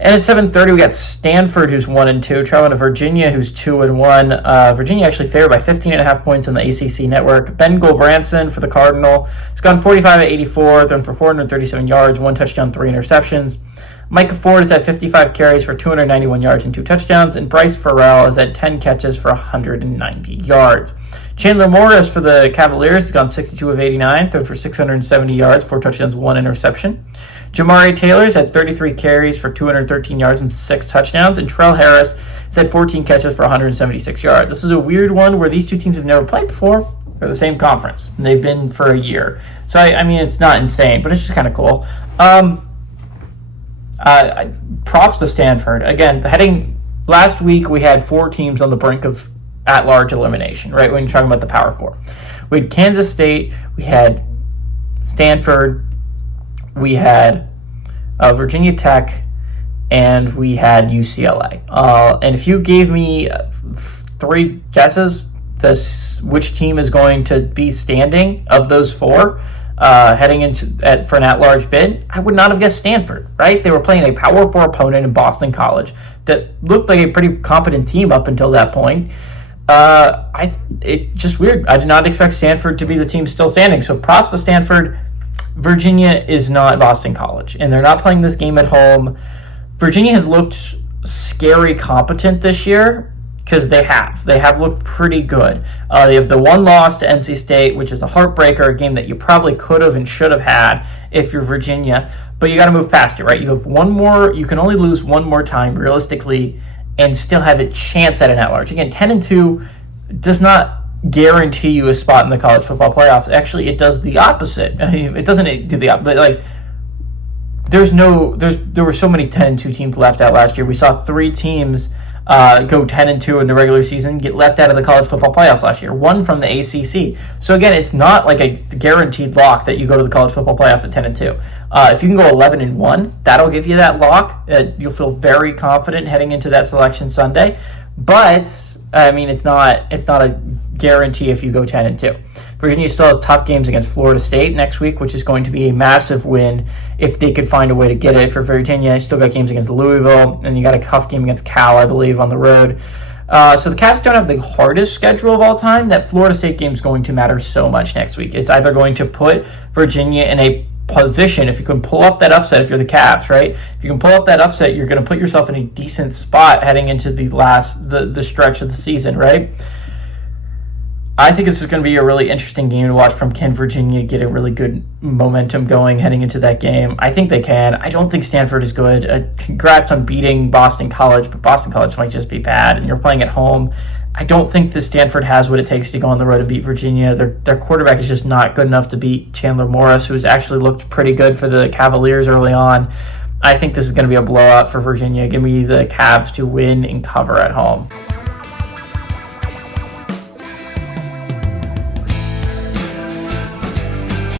And at 7:30, we got Stanford, who's 1-2, traveling to Virginia, who's 2-1. Virginia actually favored by 15.5 points on the ACC network. Ben Gulbranson for the Cardinal. He's gone 45 of 84, thrown for 437 yards, 1 touchdown, 3 interceptions. Micah Ford has had 55 carries for 291 yards and 2 touchdowns, and Bryce Farrell has had 10 catches for 190 yards. Chandler Morris for the Cavaliers has gone 62 of 89, thrown for 670 yards, 4 touchdowns, 1 interception. Jamari Taylor's had 33 carries for 213 yards and 6 touchdowns, and Trell Harris has had 14 catches for 176 yards. This is a weird one where these two teams have never played before. They're the same conference, and they've been for a year. So, I mean, it's not insane, but it's just kind of cool. Props to Stanford. Again, last week we had 4 teams on the brink of at-large elimination, right, when you're talking about the Power 4. We had Kansas State, we had Stanford, we had Virginia Tech, and we had UCLA. And if you gave me 3 guesses which team is going to be standing of those 4 heading into for an at-large bid, I would not have guessed Stanford, right? They were playing a Power 4 opponent in Boston College that looked like a pretty competent team up until that point. It's just weird. I did not expect Stanford to be the team still standing. So props to Stanford. Virginia is not Boston College, and they're not playing this game at home. Virginia has looked scary competent this year because they have looked pretty good. They have the 1 loss to NC State, which is a heartbreaker, a game that you probably could have and should have had if you're Virginia, but you got to move past it, right? You have one more. You can only lose one more time realistically and still have a chance at an at-large. Again, 10-2 does not guarantee you a spot in the college football playoffs. Actually, it does the opposite. I mean, it doesn't do the opposite. Like, there were so many 10-2 teams left out last year. We saw 3 teams go 10-2 in the regular season, get left out of the college football playoffs last year. 1 from the ACC. So again, it's not like a guaranteed lock that you go to the college football playoff at 10-2. If you can go 11-1, that'll give you that lock. You'll feel very confident heading into that selection Sunday. But I mean, it's not a guarantee if you go 10-2. Virginia still has tough games against Florida State next week, which is going to be a massive win if they could find a way to get it for Virginia. You still got games against Louisville, and you got a tough game against Cal, I believe, on the road. So the Cavs don't have the hardest schedule of all time. That Florida State game is going to matter so much next week. It's either going to put Virginia in a position, if you can pull off that upset, if you're the Cavs, right? If you can pull off that upset, you're going to put yourself in a decent spot heading into the stretch of the season, right? I think this is going to be a really interesting game to watch from. Can Virginia get a really good momentum going heading into that game? I think they can. I don't think Stanford is good. Congrats on beating Boston College, but Boston College might just be bad, and you're playing at home. I don't think the Stanford has what it takes to go on the road and beat Virginia. Their quarterback is just not good enough to beat Chandler Morris, who's actually looked pretty good for the Cavaliers early on. I think this is going to be a blowout for Virginia. Give me the Cavs to win and cover at home.